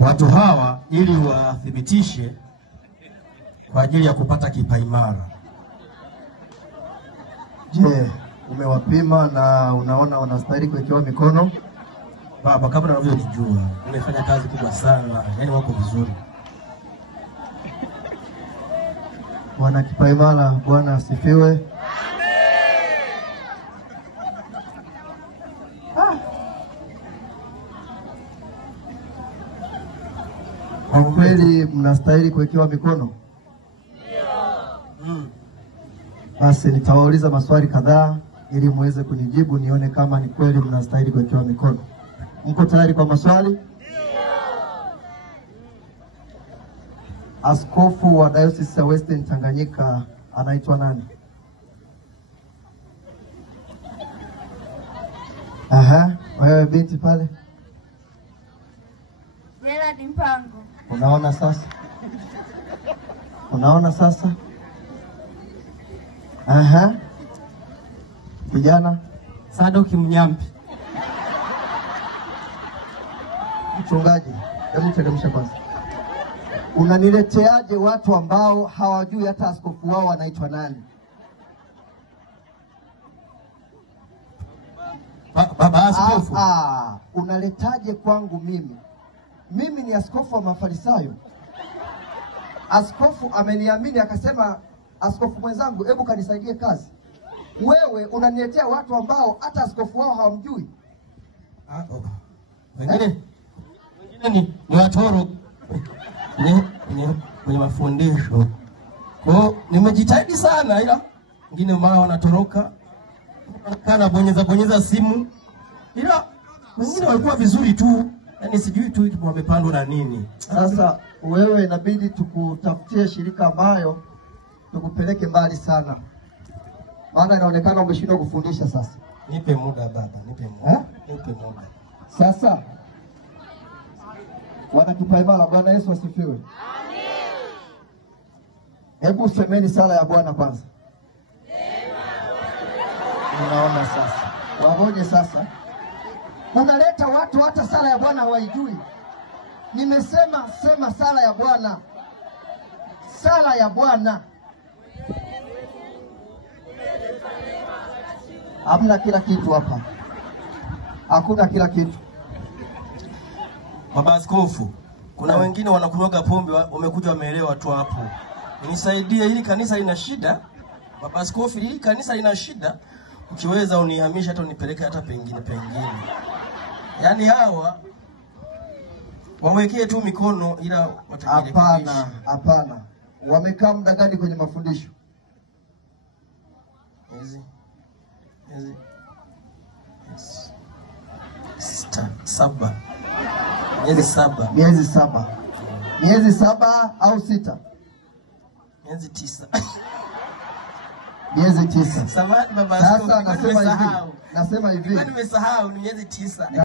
watu hawa ili wathibitishe kwa ajili ya kupata kipaimara. Je, umewapima na unaona wanastahili kuwekewa mikono? Baba, kabla unavyojua, umefanya kazi kubwa sana, yani wako vizuri. Wana kipaimara, Bwana asifiwe. Kwa kweli mnastahili kuwekewa mikono? Ndio. Basi nitawauliza maswali kadhaa ili muweze kunijibu nione kama ni kweli mnastahili kuwekewa mikono. Mko tayari kwa maswali? Ndio. Askofu wa Diocese ya Western Tanganyika anaitwa nani? Aha, wewe binti pale? Gerard Mpango. Unaona sasa? Unaona sasa? Aha. Kijana? Sadoki Mnyampi. Mchungaji, hebu teremsha kwanza. Unanileteaje watu ambao hawajui hata askofu wao anaitwa nani? Baba askofu. Unaletaje kwangu mimi? Mimi ni askofu wa Mafarisayo. Askofu ameniamini akasema, askofu mwenzangu, hebu kanisaidie kazi. Wewe unaniletea watu ambao hata askofu wao hawamjui. Wengine ni watoro kwenye mafundisho. Kwa nimejitahidi sana, ila wengine mara wanatoroka, kana bonyeza simu, ila wengine walikuwa vizuri tu. Yaani sijui tu wamepandwa na nini. Sasa wewe inabidi tukutafutie shirika ambayo tukupeleke mbali sana. Maana inaonekana umeshindwa kufundisha sasa. Nipe muda baba, nipe muda. Nipe muda. Sasa wana kipaimara, Bwana Yesu asifiwe. Amen. Hebu semeni sala ya Bwana kwanza. Unaona sasa. Wahoje sasa. Unaleta watu hata sala ya Bwana hawaijui. Nimesema sema sala ya Bwana. Sala ya Bwana. Hamna kila kitu hapa. Hakuna kila kitu. Baba askofu, kuna wengine wanakunywa pombe, wamekuja wameelewa tu hapo. Nisaidie, hili kanisa lina shida. Baba askofu, hili kanisa lina shida. Ukiweza unihamisha hata unipeleke hata pengine. Yaani hawa wamwekee tu mikono ila watakirekebisha. Hapana. Wamekaa muda gani kwenye mafundisho? Miezi 7. Miezi 7. Miezi 7 au 6? Miezi 9. Miezi 9. Samahani baba askofu. Sasa nasema hivi. Nimesahau ni miezi 9.